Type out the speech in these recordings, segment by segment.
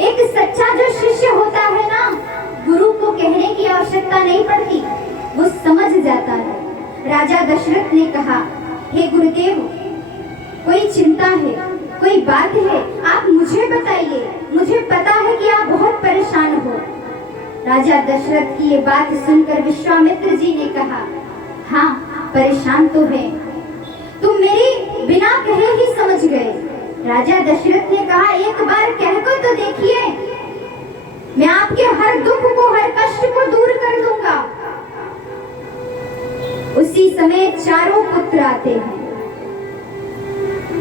एक सच्चा जो शिष्य होता है ना, गुरु को कहने की आवश्यकता नहीं पड़ती, वो समझ जाता है। राजा दशरथ ने कहा, हे गुरुदेव, कोई चिंता है, कोई बात है, आप मुझे बताइए, मुझे पता है कि आप बहुत परेशान हो। राजा दशरथ की ये बात सुनकर विश्वामित्र जी ने कहा, हाँ परेशान तो है, तुम मेरी बिना कहे ही समझ गए। राजा दशरथ ने कहा, एक बार कहकर तो देखिए, मैं आपके हर दुख को, हर कष्ट को दूर कर दूंगा। उसी समय चारों पुत्र आते हैं।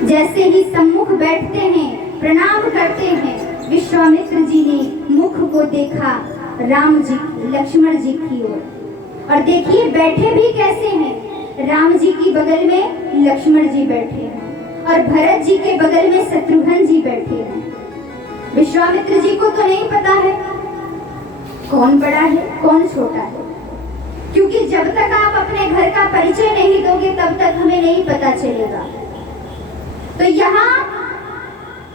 जैसे ही सम्मुख बैठते हैं, प्रणाम करते हैं, विश्वामित्र जी ने मुख को देखा राम जी, लक्ष्मण जी की ओर। और देखिए बैठे भी कैसे हैं, राम जी की बगल में लक्ष्मण जी बैठे हैं और भरत जी के बगल में शत्रुघ्न जी बैठे हैं। विश्वामित्र जी को तो नहीं पता है कौन बड़ा है कौन छोटा है, क्योंकि जब तक आप अपने घर का परिचय नहीं दोगे तब तक हमें नहीं पता चलेगा। तो यहाँ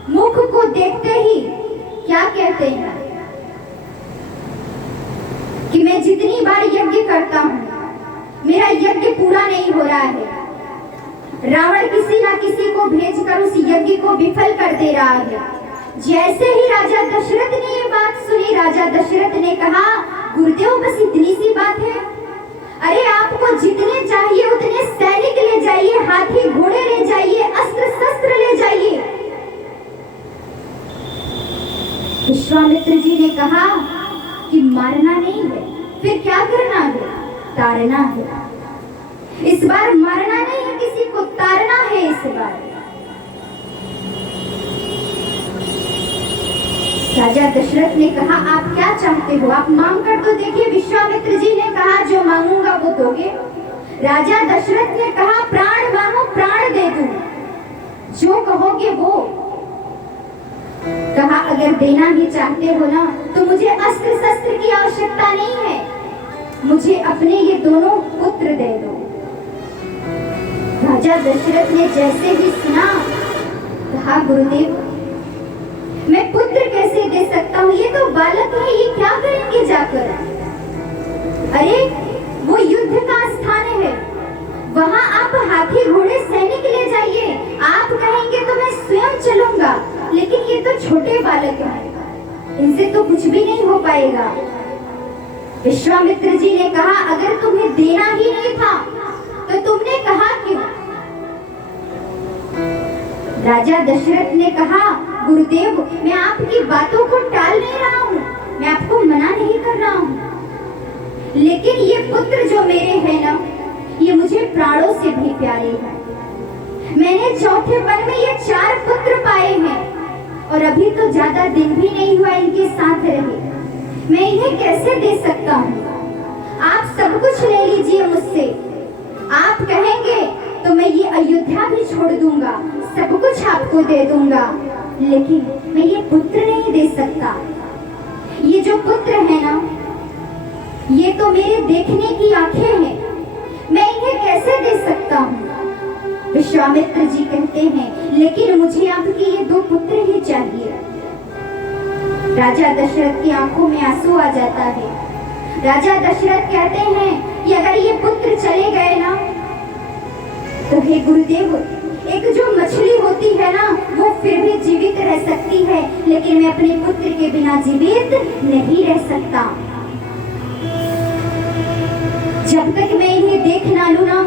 मुख को देखते ही क्या कहते हैं कि मैं जितनी बार यज्ञ करता हूँ, मेरा यज्ञ पूरा नहीं हो रहा है। रावण किसी ना किसी को भेजकर उस यज्ञ को विफल कर दे रहा है। जैसे ही राजा दशरथ ने ये बात सुनी, राजा दशरथ ने कहा, गुरुदेव बस इतनी सी बात है, अरे आपको जितने चाहिए उतने सैनिक ले जाइए, हाथी घोड़े ले जाइए, अस्त्र शस्त्र ले जाइए। विश्वामित्र जी ने कहा कि मारना नहीं है, फिर क्या करना है? तारना है। इस बार मारना नहीं है किसी को, तारना है इस बार। राजा दशरथ ने कहा, आप क्या चाहते हो, आप मांग कर तो देखिए। विश्वामित्र जी ने कहा, जो मांगूंगा वो दोगे। राजा दशरथ ने कहा, प्राण मांगो प्राण दे दूं, जो कहोगे वो। कहा, अगर देना ही चाहते हो ना तो मुझे अस्त्र शस्त्र की आवश्यकता नहीं है, मुझे अपने ये दोनों पुत्र दे दो। राजा दशरथ ने जैसे ही सुना, कहा, गुरुदेव मैं पुत्र कैसे दे सकता हूँ, ये तो बालक है, ये क्या करेंगे जाकर? अरे वो युद्ध का स्थान है, वहाँ आप हाथी घोड़े सैनिक ले जाइए, आप कहेंगे तो मैं स्वयं चलूंगा, लेकिन ये तो छोटे बालक हैं, इनसे तो कुछ भी नहीं हो पाएगा। विश्वामित्र जी ने कहा, अगर तुम्हें देना ही नहीं था तो तुमने कहा क्यों? राजा दशरथ ने कहा, गुरुदेव मैं आपकी बातों को टाल नहीं रहा हूँ, मैं आपको मना नहीं कर रहा हूँ, लेकिन ये पुत्र जो मेरे हैं ना, ये मुझे प्राणों से भी प्यारे हैं। मैंने चौथे पन में ये 4 पुत्र पाए हैं और अभी तो ज्यादा दिन भी नहीं हुआ इनके साथ रहे, मैं इन्हें कैसे दे सकता हूँ? आप सब कुछ ले लीजिए मुझसे, आप कहेंगे तो मैं ये अयोध्या भी छोड़ दूंगा, सब कुछ आपको दे दूंगा, लेकिन मैं ये पुत्र नहीं दे सकता। ये जो पुत्र है ना, ये तो मेरे देखने की आंखें हैं, मैं इन्हें कैसे दे सकता हूँ? विश्वामित्र जी कहते हैं, लेकिन मुझे आपके ये 2 पुत्र ही चाहिए। राजा दशरथ की आंखों में आंसू आ जाता है। राजा दशरथ कहते हैं कि अगर ये पुत्र चले गए ना तो हे गुरुदेव, एक जो मछली होती है ना वो फिर भी जीवित रह सकती है, लेकिन मैं अपने पुत्र के बिना जीवित नहीं रह सकता। जब तक मैं इन्हें देख ना लूं ना